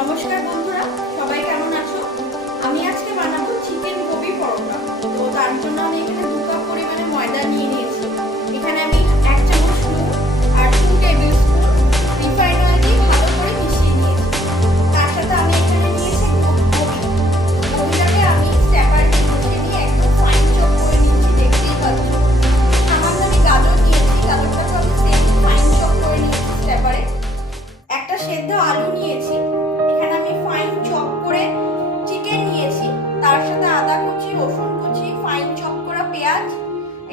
নমস্কার বন্ধুরা, সবাই কেমন আছো? আমি আজকে বানাবো চিকেন গোবি পরোটা। তো তার জন্য আমি এখানে 2 কাপ পরিমাণে ময়দা নিয়ে নিয়েছি। এখানে আমি 1 চামচ নুন আর 2 টেবিল স্পুন রিফাইন অয়েল দিয়ে ভালো করে মিশিয়ে নিয়েছি। তার সাথে আমি এখানে নিয়েছি গোবি। গোবিটাকে আমি স্ট্যাপারে বসিয়ে নিয়ে একদম ফাইন চপ করে নিয়েছি, দেখতেই পাচ্ছ। সামান্য আমি গাজর নিয়েছি, গাজরটাকে আমি সেম ফাইন চপ করে নিয়েছি স্ট্যাপারে। একটা সেদ্ধ আলু নিয়েছি, এখানে আমি ফাইন চপ করে চিকেন নিয়েছি, তার সাথে আদা কুচি, রসুন কুচি, ফাইন চপ করা পেঁয়াজ,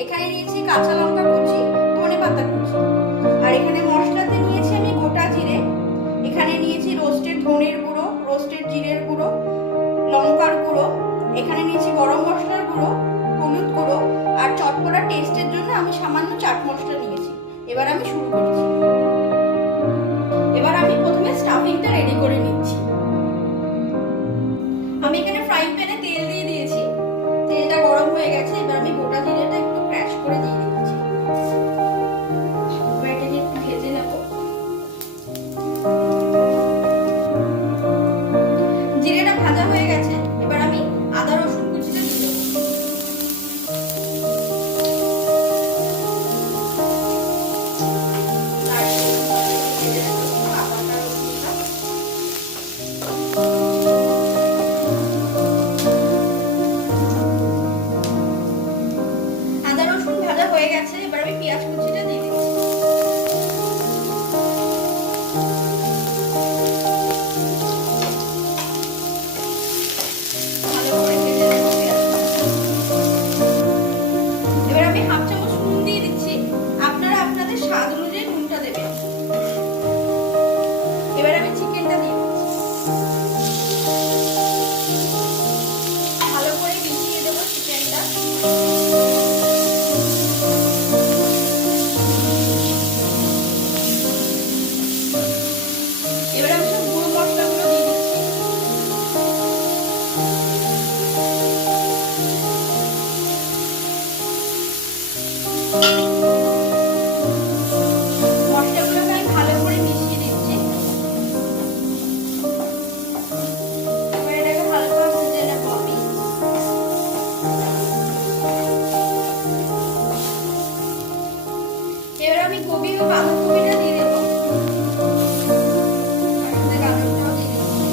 এখানে নিয়েছি কাঁচা লঙ্কা কুচি, ধনেপাতা কুচি। আর এখানে মশলাতে নিয়েছি আমি গোটা জিরে, এখানে নিয়েছি রোস্টেড ধনের গুঁড়ো, রোস্টেড জিরের গুঁড়ো, লঙ্কার গুঁড়ো, এখানে নিয়েছি গরম মশলার গুঁড়ো, হলুদ গুঁড়ো, আর চটপটা টেস্টের জন্য আমি সামান্য চাট মশলা নিয়েছি। এবার আমি শুরু করছি। এবার আমি প্রথমে স্টাফিংটা রেডি করে নিচ্ছি। আমি এখানে ফ্রাইং প্যানে তেল দিয়ে দিয়েছি, তেলটা গরম হয়ে গেছে। এবার আমি গোটা জিরেটা একটু ক্র্যাশ করে দিয়ে দিচ্ছি। এবার এটাকে একটু ভেজে নেব। জিরেটা ভাজা হয়ে গেছে, এবার আমি আদা রসুন কুচিটা দিয়ে দেবো। হয়ে গেছে, এবার আমি পেঁয়াজ কুচিটা দিয়ে দিচ্ছি। ভালো করে ভেজে নেব পেঁয়াজ কুচিটা। এবার আমি 1/2 চামচ নুন দিয়ে দিচ্ছি, আপনারা আপনাদের স্বাদ অনুযায়ী নুনটা দেবেন। এবার আমি চিকেনটা দিয়ে দিচ্ছি, ভালো করে মিশিয়ে দেবো চিকেনটা। মশলাগুলোকে আমি ভালো করে মিশিয়ে দিচ্ছি। এবার এটাকে ভালো করে ভেজে নেবো আমি। এবার আমি গোবি ও বাঁধাকপিটা দিয়ে দেবো, আর সাথে গাজরটাও দিয়ে দিচ্ছি।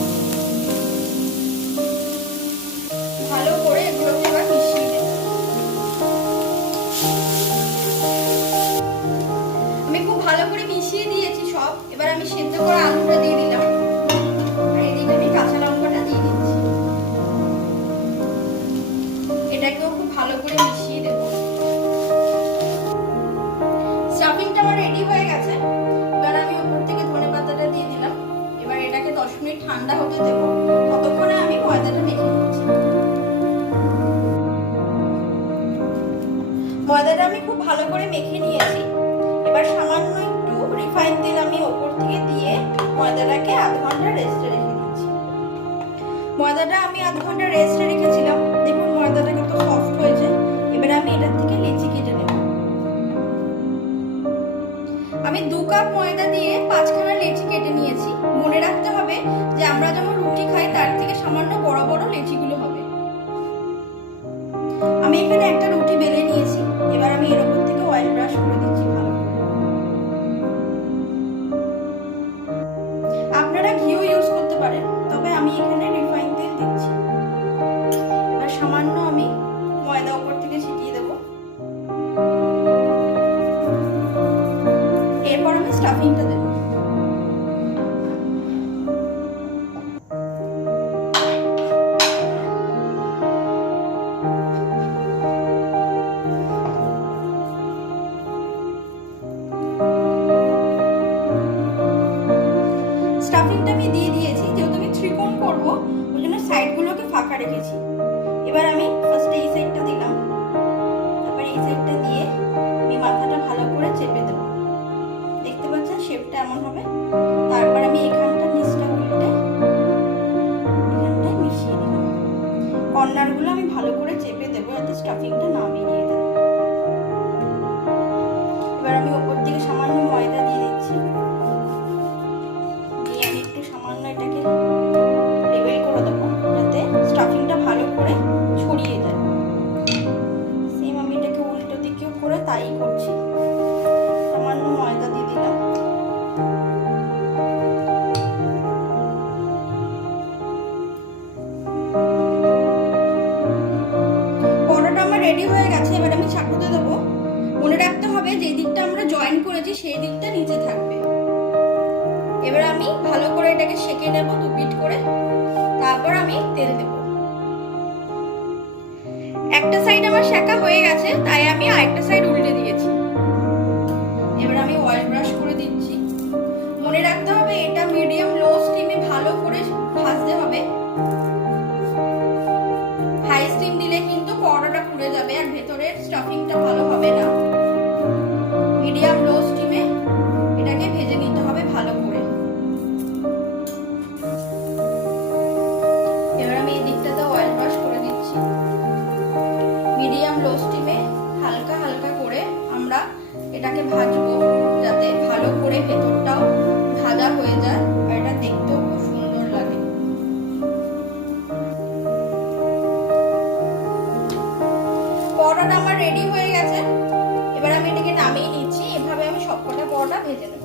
ভালো করে এগুলোকে এবার মিশিয়ে নেব। আমি খুব ভালো করে মিশিয়ে দিয়েছি সব। এবার আমি সেদ্ধ করা আলুটা দিয়ে দিলাম, আর এদিকে আমি কাঁচা লঙ্কাটা দিয়ে দিচ্ছি। এটাকেও খুব ভালো করে মিশিয়ে দেব। স্টাফিংটা আমার রেডি হয়ে গেছে। এবার আমি উপর থেকে ধনেপাতাটা দিয়ে দিলাম। এবার এটাকে 10 মিনিট ঠান্ডা হতে দেবো, ততক্ষণে আমি ময়দাটা মেখে নিচ্ছি। ময়দাটা আমি খুব ভালো করে মেখে নিয়েছি। এবার সামান্য একটু রিফাইন তেল আমি ওপর থেকে দিয়ে ময়দাটাকে আধ ঘন্টা রেস্টে রেখে দিচ্ছি। ময়দাটা আমি আধ ঘন্টা রেস্টে রেখেছিলাম, দেখুন ময়দাটা কত সফট হয়েছে। এবার আমি এটার থেকে লেচি কেটে নেব। আমি 2 কাপ ময়দা দিয়ে 5খানা লেচি কেটে নিয়েছি। মনে রাখতে হবে যে আমরা যেমন রুটি খাই তার থেকে সামান্য বড় বড় লেচিগুলো হবে। আমি এখানে একটা রুটি বেলে নিয়েছি। এবার আমি এর উপর থেকে অয়েল ব্রাশ করে দিচ্ছি ভালো করে। আপনারা ঘিও ইউজ করতে পারেন, তবে আমি এখানে রিফাইন তেল দিচ্ছি। এবার সামান্য আমি ময়দা উপর থেকে ছিটিয়ে দেব। এরপর আমি স্টাফিংটা দেব। স্টাফিংটা আমি দিয়ে দিয়েছি, যেহেতু আমি ত্রিকোণ করবো ওই জন্য সাইডগুলোকে ফাঁকা রেখেছি। এবার আমি ফার্স্টে এই সাইডটা দিলাম, তারপর এই সাইডটা দিয়ে আমি মাথাটা ভালো করে চেপে দেবো। দেখতে পাচ্ছেন শেপটা এমন হবে। তারপর আমি এখানটা নিচটা উল্টে এখানটায় মিশিয়ে দিলাম। কর্নারগুলো আমি ভালো করে চেপে দেবো যাতে স্টাফিংটা না বেরিয়ে যায়। এবার আমি ওপর দিকে সামান্য ময়দা দিয়ে দিচ্ছি, দিয়ে আমি একটু সামান্য এটাকে নিয়ে নেব 2 পিট করে, তারপর আমি তেল দেব। একটা সাইড আমার সেকা হয়ে গেছে, তাই আমি আরেকটা সাইড উল্টে দিয়েছি। এবার আমি অয়েল ব্রাশ করে দিচ্ছি। মনে রাখতে হবে এটা মিডিয়াম লো স্টিমে ভালো করে ভাজতে হবে। হাই স্টিম দিলে কিন্তু পরোটাটা পুড়ে যাবে আর ভেতরের স্টাফিংটা ভালো হবে না। মিডিয়াম লো স্টিমে এটাকে ভেজে নিতে হবে ভালো করে। এবার আমি এই দিকটাতে অয়েল ব্রাশ করে দিচ্ছি। মিডিয়াম লো স্টিমে হালকা হালকা করে আমরা এটাকে ভাজবো, যাতে ভালো করে ভেতরটাও ভাজা হয়ে যায় আর এটা দেখতেও খুব সুন্দর লাগে। পরোটা আমার রেডি হয়ে গেছে। এবার আমি এটাকে নামিয়ে নিচ্ছি। এভাবে আমি সবকটা পরোটা ভেজে নেব।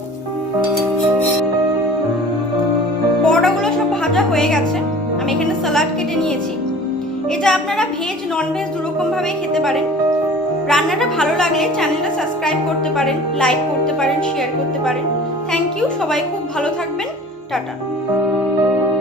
পরোটাগুলো সব ভাজা হয়ে গেছে। আমি এখানে সালাড কেটে নিয়েছি। এটা আপনারা ভেজ নন ভেজ দুরকম ভাবেই খেতে পারেন। রান্নাটা ভালো লাগলে চ্যানেলটা সাবস্ক্রাইব করতে পারেন, লাইক করতে পারেন, শেয়ার করতে পারেন। Thank you. সবাই খুব ভালো থাকবেন। টাটা।